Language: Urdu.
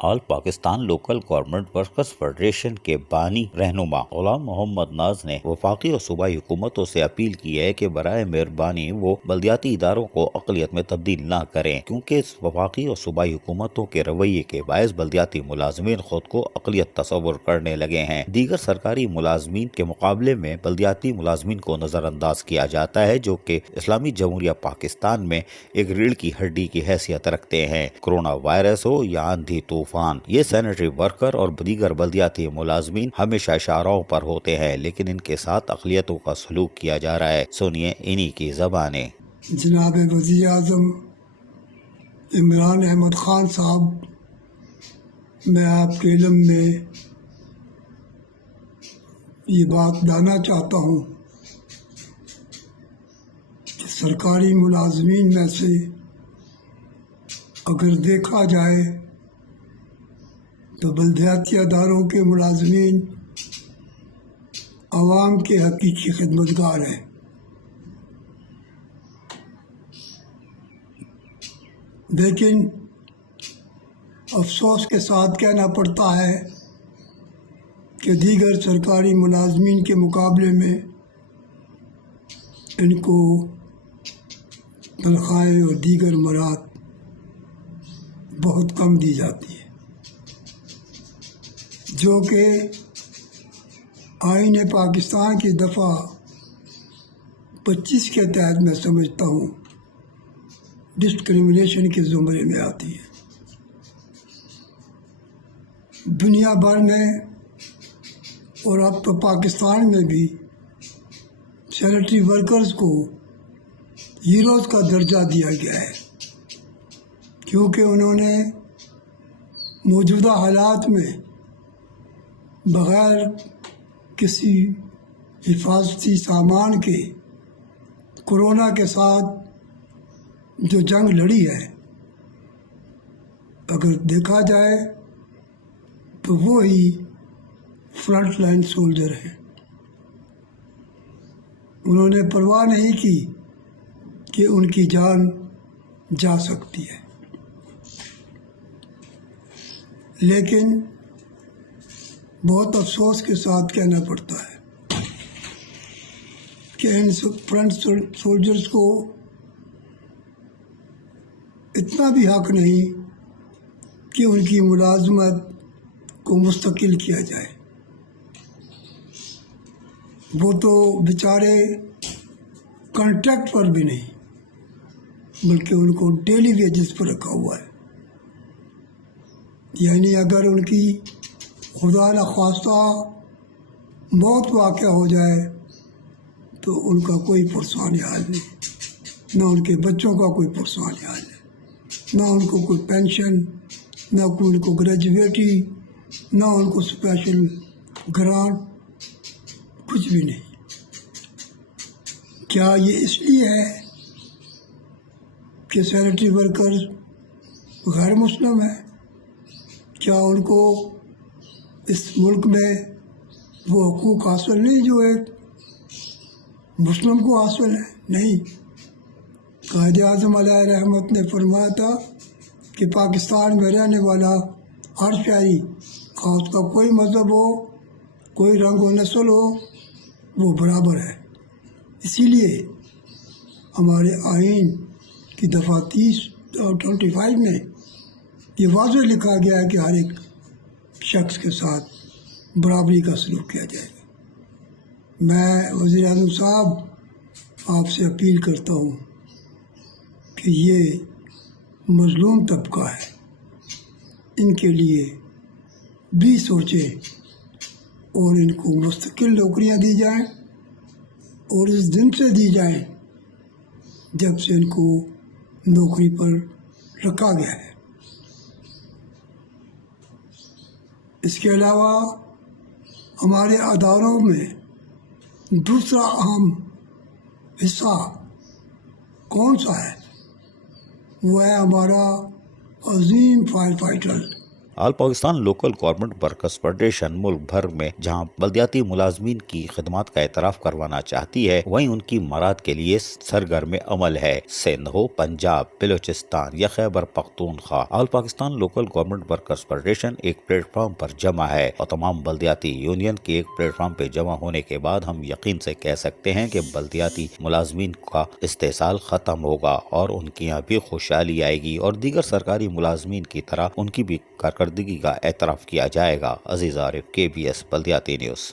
آل Pakistan local government workers federation کے بانی رہنما غلام محمد ناز نے وفاقی اور صوبائی حکومتوں سے اپیل کی ہے کہ برائے مہربانی وہ بلدیاتی اداروں کو اقلیت میں تبدیل نہ کریں، کیونکہ وفاقی اور صوبائی حکومتوں کے رویے کے باعث بلدیاتی ملازمین خود کو اقلیت تصور کرنے لگے ہیں۔ دیگر سرکاری ملازمین کے مقابلے میں بلدیاتی ملازمین کو نظر انداز کیا جاتا ہے، جو کہ اسلامی جمہوریہ پاکستان میں ایک ریڑھ کی ہڈی کی حیثیت رکھتے ہیں۔ کورونا وائرس ہو یا آندھی طوفان، یہ سینیٹری ورکر اور دیگر بلدیاتی ملازمین ہمیشہ اشاروں پر ہوتے ہیں، لیکن ان کے ساتھ اقلیتوں کا سلوک کیا جا رہا ہے۔ سنیے انہی کی زبانیں۔ جناب وزیر اعظم عمران احمد خان صاحب، میں آپ کے علم میں یہ بات لانا چاہتا ہوں کہ سرکاری ملازمین میں سے اگر دیکھا جائے تو بلدیاتی اداروں کے ملازمین عوام کے حقیقی خدمتگار ہیں۔ لیکن افسوس کے ساتھ کہنا پڑتا ہے کہ دیگر سرکاری ملازمین کے مقابلے میں ان کو تنخواہیں اور دیگر مراد بہت کم دی جاتی ہے، جو کہ آئین پاکستان کی دفعہ 25 کے تحت میں سمجھتا ہوں ڈسکریمنیشن کے زمرے میں آتی ہے۔ دنیا بھر میں اور اب تو پاکستان میں بھی سینیٹری ورکرز کو ہیروز کا درجہ دیا گیا ہے، کیونکہ انہوں نے موجودہ حالات میں بغیر کسی حفاظتی سامان کے کورونا کے ساتھ جو جنگ لڑی ہے، اگر دیکھا جائے تو وہی فرنٹ لائن سولجر ہیں۔ انہوں نے پرواہ نہیں کی کہ ان کی جان جا سکتی ہے، لیکن بہت افسوس کے ساتھ کہنا پڑتا ہے کہ ان فرنٹ سولجرز کو اتنا بھی حق نہیں کہ ان کی ملازمت کو مستقل کیا جائے۔ وہ تو بیچارے کانٹریکٹ پر بھی نہیں، بلکہ ان کو ڈیلی ویجز پر رکھا ہوا ہے۔ یعنی اگر ان کی خدا نخواستہ موت واقع ہو جائے تو ان کا کوئی پرسان حال نہیں، نہ ان کے بچوں کا کوئی پرسان حال ہے، نہ ان کو کوئی پینشن، نہ کوئی ان کو گریجویٹی، نہ ان کو اسپیشل گرانٹ، کچھ بھی نہیں۔ کیا یہ اس لیے ہے کہ سینیٹری ورکرز غیر مسلم ہیں؟ کیا ان کو اس ملک میں وہ حقوق حاصل نہیں جو ایک مسلم کو حاصل ہے؟ نہیں۔ قائد اعظم علیہ رحمت نے فرمایا تھا کہ پاکستان میں رہنے والا ہر شہری، خاص کا کوئی مذہب ہو، کوئی رنگ و نسل ہو، وہ برابر ہے۔ اسی لیے ہمارے آئین کی دفعہ 30 اور 25 میں یہ واضح لکھا گیا ہے کہ ہر ایک شخص کے ساتھ برابری کا سلوک کیا جائے گا۔ میں وزیر اعظم صاحب آپ سے اپیل کرتا ہوں کہ یہ مظلوم طبقہ ہے، ان کے لیے بھی سوچیں اور ان کو مستقل نوکریاں دی جائیں، اور اس دن سے دی جائیں جب سے ان کو نوکری پر رکھا گیا ہے۔ اس کے علاوہ ہمارے اداروں میں دوسرا اہم حصہ کون سا ہے؟ وہ ہے ہمارا عظیم firefighter. All Pakistan local government workers federation ملک بھر میں جہاں بلدیاتی ملازمین کی خدمات کا اعتراف کروانا چاہتی ہے، وہیں ان کی مراد کے لیے سرگرم عمل ہے۔ سندھ ہو، پنجاب، بلوچستان یا Khyber Pakhtunkhwa, all Pakistan local government workers federation ایک پلیٹ فارم پر جمع ہے، اور تمام بلدیاتی یونین کے ایک پلیٹ فارم پہ جمع ہونے کے بعد ہم یقین سے کہہ سکتے ہیں کہ بلدیاتی ملازمین کا استحصال ختم ہوگا اور ان کی یہاں بھی خوشحالی آئے گی اور دیگر سرکاری ملازمین کی طرح ان کی بھی کارکردگی کا اعتراف کیا جائے گا۔ عزیز عارف، KBS بلدیاتی نیوز۔